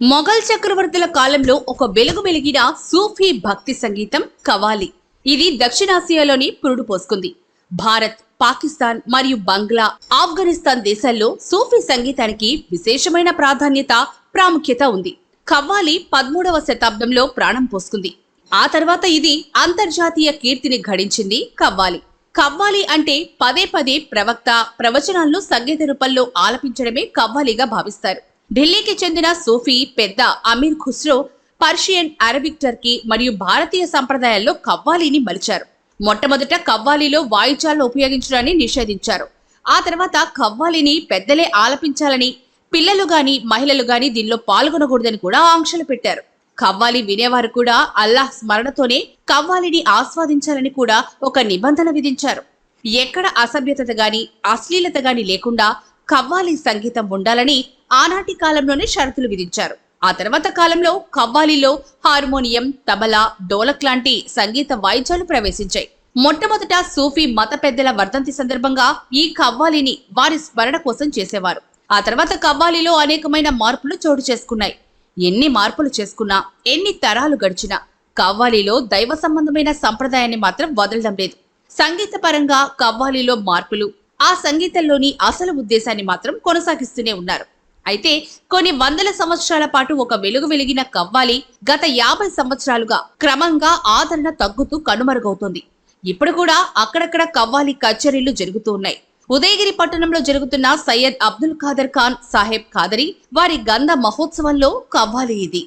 మొఘల్ చక్రవర్తుల కాలంలో ఒక వెలుగు వెలిగిన సూఫీ భక్తి సంగీతం కవాలి. ఇది దక్షిణాసియాలోని పురుడు పోసుకుంది. భారత్ పాకిస్తాన్ మరియు బంగ్లా ఆఫ్ఘనిస్తాన్ దేశాల్లో సూఫీ సంగీతానికి విశేషమైన ప్రాధాన్యత ప్రాముఖ్యత ఉంది. కవ్వాలి పదమూడవ శతాబ్దంలో ప్రాణం పోసుకుంది. ఆ తర్వాత ఇది అంతర్జాతీయ కీర్తిని గడించింది కవ్వాలి కవ్వాలి అంటే పదే పదే ప్రవక్త ప్రవచనాలను సంగీత రూపంలో ఆలపించడమే కవ్వాలిగా భావిస్తారు. ఢిల్లీకి చెందిన సూఫీ పెద్ద Amir Khusro Persian Arabic Turkey మరియు భారతీయ సంప్రదాయాల్లో కవ్వాలీని మలిచారు. మొట్టమొదట కవ్వాలీలో వాయిద్యాలను ఉపయోగించడాన్ని నిషేధించారు. ఆ తర్వాత కవ్వాలీని పెద్దలే ఆలపించాలని పిల్లలు గాని మహిళలు గాని దీనిలో పాల్గొనకూడదని కూడా ఆంక్షలు పెట్టారు. కవ్వాలి వినేవారు కూడా అల్లాహ్ స్మరణతోనే కవ్వాలిని ఆస్వాదించాలని కూడా ఒక నిబంధన విధించారు. ఎక్కడ అసభ్యత గాని అశ్లీలత గాని లేకుండా కవ్వాలి సంగీతం ఉండాలని ఆనాటి కాలంలోనే షరతులు విధించారు. ఆ తర్వాత కాలంలో కవ్వాలీలో హార్మోనియం తబలా డోలక్ లాంటి సంగీత వాయిద్యాలు ప్రవేశించాయి. మొట్టమొదట సూఫీ మత పెద్దల వర్ధంతి సందర్భంగా ఈ కవ్వాలిని వారి స్మరణ కోసం చేసేవారు. ఆ తర్వాత కవ్వాలిలో అనేకమైన మార్పులు చోటు చేసుకున్నాయి. ఎన్ని మార్పులు చేసుకున్నా ఎన్ని తరాలు గడిచినా కవ్వాలిలో దైవ సంబంధమైన సంప్రదాయాన్ని మాత్రం వదలడం లేదు. సంగీతపరంగా కవ్వాలిలో మార్పులు ఆ సంగీతంలోని అసలు ఉద్దేశాన్ని మాత్రం కొనసాగిస్తూనే ఉన్నారు. అయితే కొన్ని వందల సంవత్సరాల పాటు ఒక వెలుగు వెలిగిన కవ్వాలి గత యాభై సంవత్సరాలుగా క్రమంగా ఆదరణ తగ్గుతూ కనుమరుగవుతుంది. ఇప్పుడు కూడా అక్కడక్కడ కవ్వాలి కచేరీలు జరుగుతూ ఉన్నాయి. ఉదయగిరి పట్టణంలో జరుగుతున్న సయ్యద్ అబ్దుల్ ఖాదర్ ఖాన్ సాహెబ్ ఖాదరి వారి గంధ మహోత్సవంలో కవ్వాలి ఇది.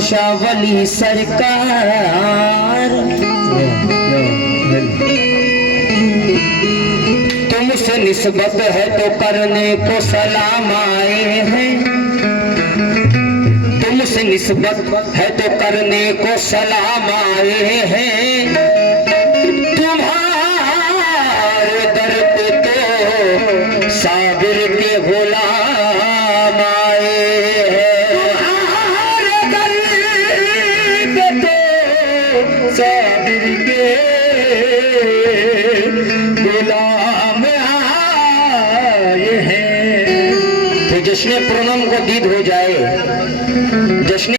खान शावली सरकार। तुमसे निस्बत है तो करने को सलाम आए हैं। तुमसे निस्बत है तो करने को सलाम आए हैं। गुलाम त जशन प्रोनम को दीद हो जाए जशनी